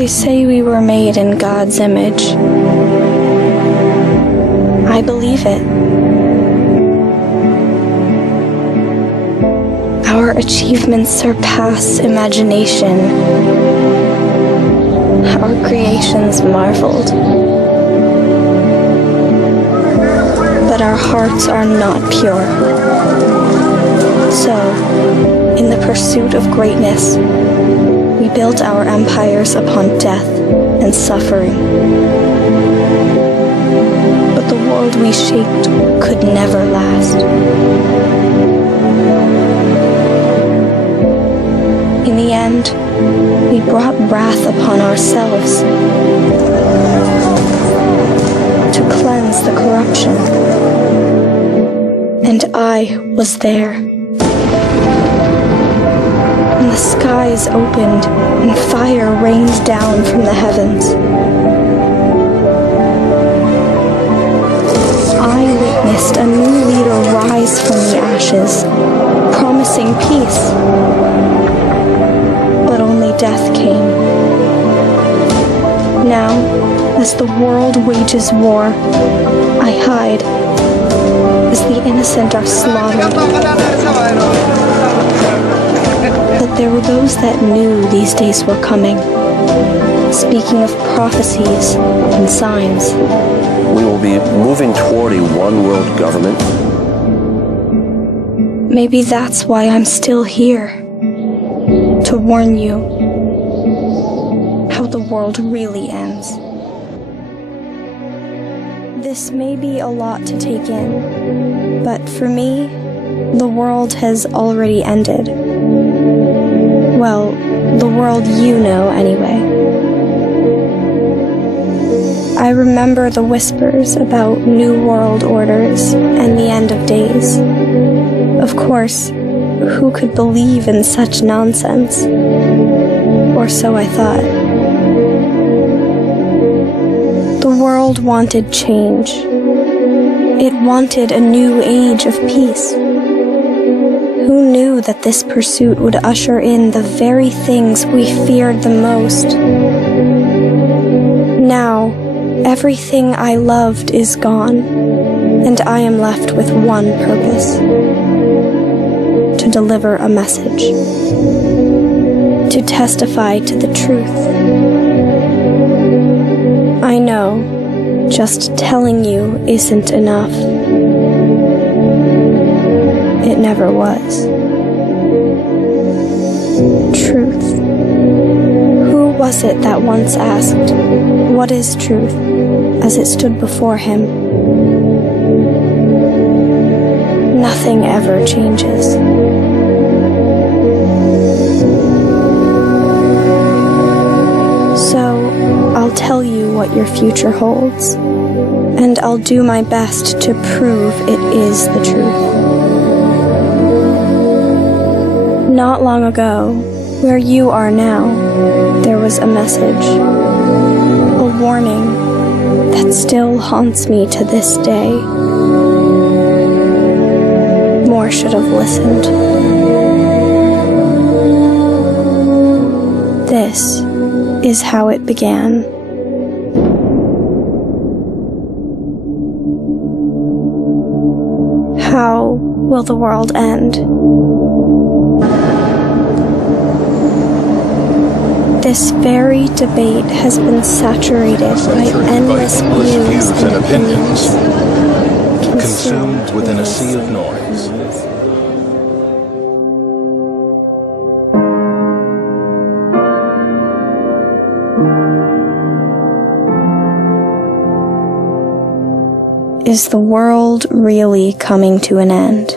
They say we were made in God's image. I believe it. Our achievements surpass imagination. Our creations marveled. But our hearts are not pure. So, in the pursuit of greatness, we built our empires upon death and suffering. But the world we shaped could never last. In the end, we brought wrath upon ourselves to cleanse the corruption. And I was there. And the skies opened, and fire rained down from the heavens. I witnessed a new leader rise from the ashes, promising peace. But only death came. Now, as the world wages war, I hide, as the innocent are slaughtered. But there were those that knew these days were coming, speaking of prophecies and signs. We will be moving toward a one-world government. Maybe that's why I'm still here, to warn you how the world really ends. This may be a lot to take in, but for me, the world has already ended. Well, the world you know, anyway. I remember the whispers about new world orders and the end of days. Of course, who could believe in such nonsense? Or so I thought. The world wanted change. It wanted a new age of peace. Who knew that this pursuit would usher in the very things we feared the most? Now, everything I loved is gone, and I am left with one purpose: to deliver a message, to testify to the truth. I know, just telling you isn't enough. It never was. Truth. Who was it that once asked, "What is truth?" as it stood before him? Nothing ever changes. So, I'll tell you what your future holds, and I'll do my best to prove it is the truth. Not long ago, where you are now, there was a message, a warning that still haunts me to this day. More should have listened. This is how it began. How will the world end? This very debate has been saturated by endless views and opinions, consumed within a sea of noise. Is the world really coming to an end?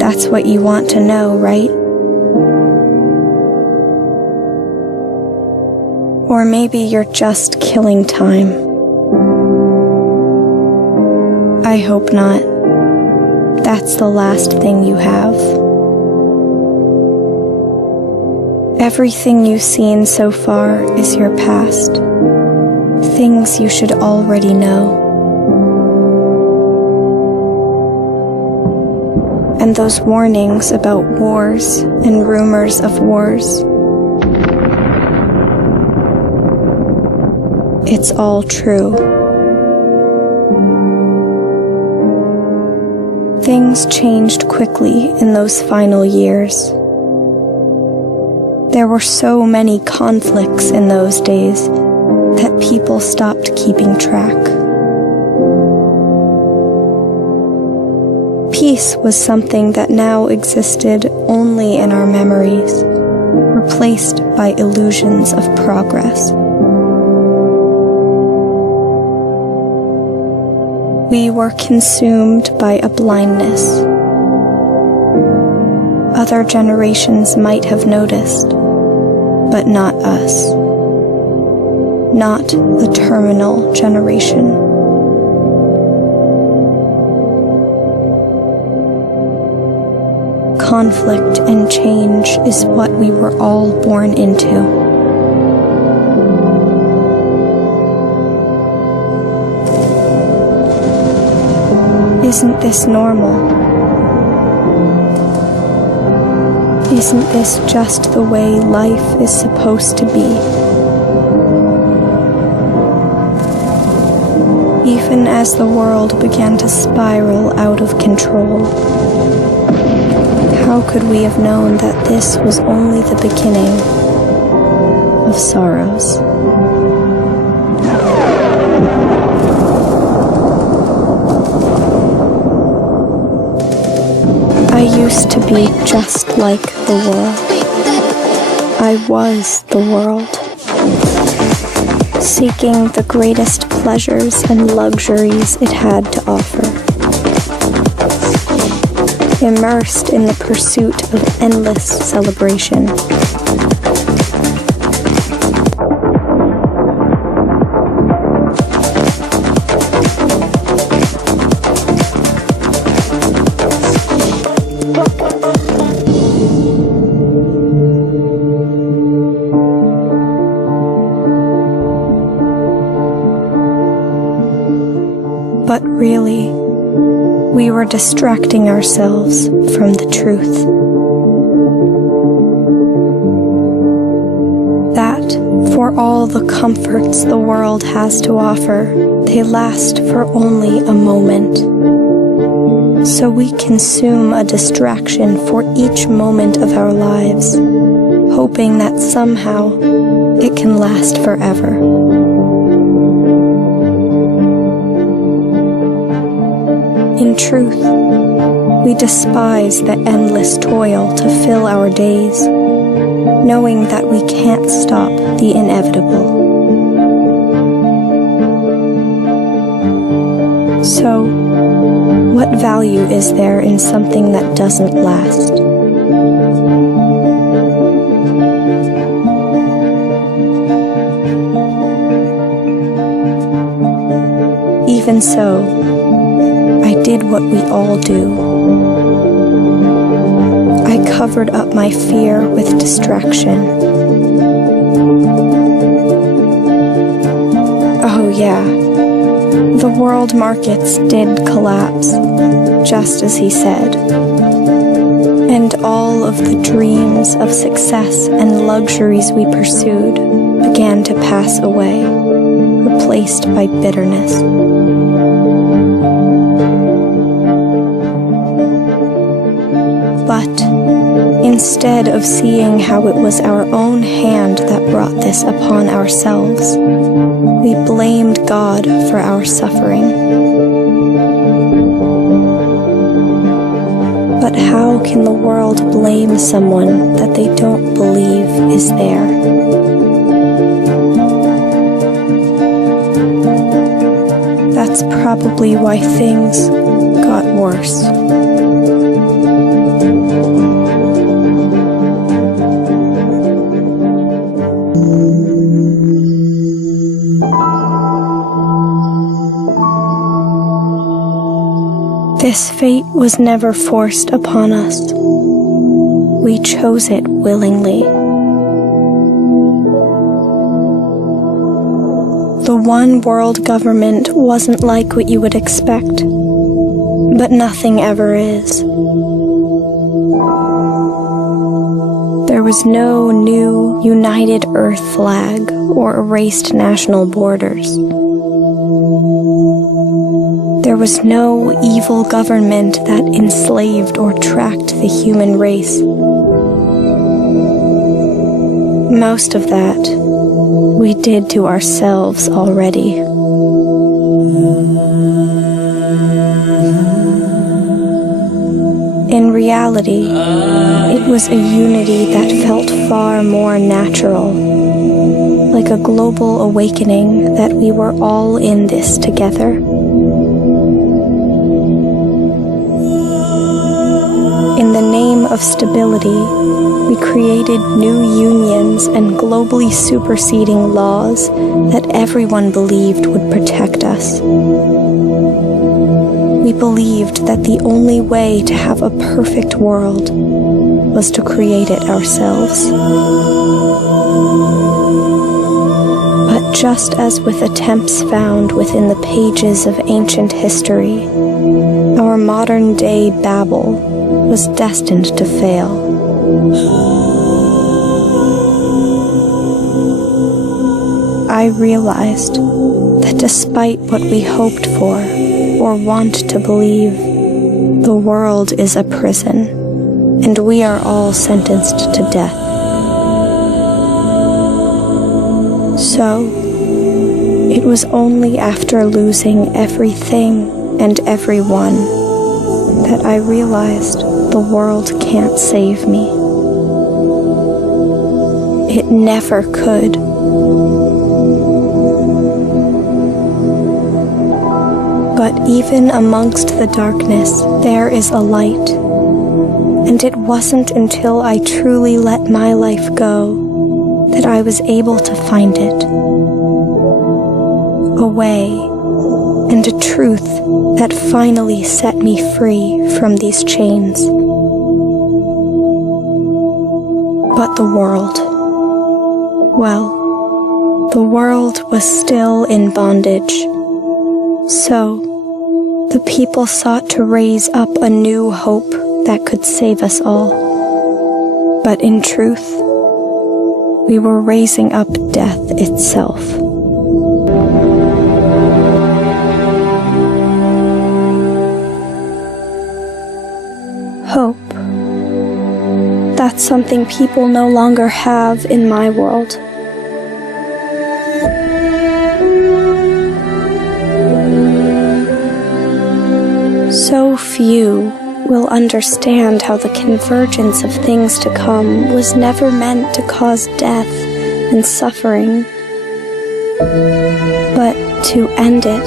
That's what you want to know, right? Or maybe you're just killing time. I hope not. That's the last thing you have. Everything you've seen so far is your past. Things you should already know. And those warnings about wars and rumors of wars, it's all true. Things changed quickly in those final years. There were so many conflicts in those days that people stopped keeping track. Peace was something that now existed only in our memories, replaced by illusions of progress. We were consumed by a blindness. Other generations might have noticed, but not us. Not the terminal generation. Conflict and change is what we were all born into. Isn't this normal? Isn't this just the way life is supposed to be? Even as the world began to spiral out of control, how could we have known that this was only the beginning of sorrows? I used to be just like the world. I was the world, seeking the greatest pleasures and luxuries it had to offer, immersed in the pursuit of endless celebration. But really, we were distracting ourselves from the truth. That, for all the comforts the world has to offer, they last for only a moment. So we consume a distraction for each moment of our lives, hoping that somehow it can last forever. In truth, we despise the endless toil to fill our days, knowing that we can't stop the inevitable. So, what value is there in something that doesn't last? Even so, I did what we all do. I covered up my fear with distraction. Oh yeah, the world markets did collapse, just as he said. And all of the dreams of success and luxuries we pursued began to pass away, replaced by bitterness. But instead of seeing how it was our own hand that brought this upon ourselves, we blamed God for our suffering. But how can the world blame someone that they don't believe is there? That's probably why things got worse. This fate was never forced upon us. We chose it willingly. The one world government wasn't like what you would expect, but nothing ever is. There There was no new United Earth flag or erased national borders. There was no evil government that enslaved or tracked the human race. Most of that we did to ourselves already. In reality, it was a unity that felt far more natural, like a global awakening that we were all in this together. In the name of stability, we created new unions and globally superseding laws that everyone believed would protect us. We believed that the only way to have a perfect world was to create it ourselves. But just as with attempts found within the pages of ancient history, our modern-day Babel was destined to fail. I realized that despite what we hoped for or want to believe, the world is a prison, and we are all sentenced to death. So, it was only after losing everything and everyone that I realized the world can't save me. It never could. But even amongst the darkness, there is a light. And it wasn't until I truly let my life go that I was able to find it. A way and a truth that finally set me free from these chains. But the world, well, the world was still in bondage. So, the people sought to raise up a new hope that could save us all. But in truth, we were raising up death itself. Hope. That's something people no longer have in my world. So few will understand how the convergence of things to come was never meant to cause death and suffering, but to end it.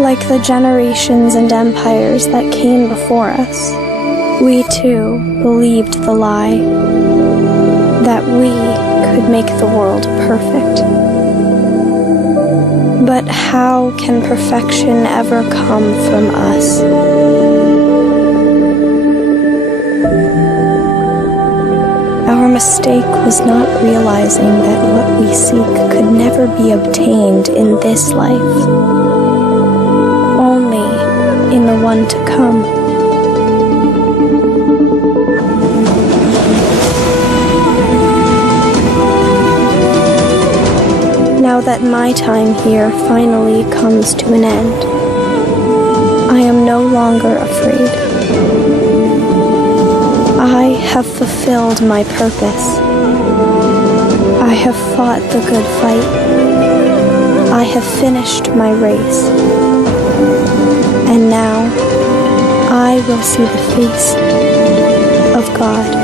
Like the generations and empires that came before us, we too believed the lie that we could make the world perfect. But how can perfection ever come from us? Our mistake was not realizing that what we seek could never be obtained in this life, only in the one to come. Now that my time here finally comes to an end, I am no longer afraid. I have fulfilled my purpose. I have fought the good fight. I have finished my race. And now I will see the face of God.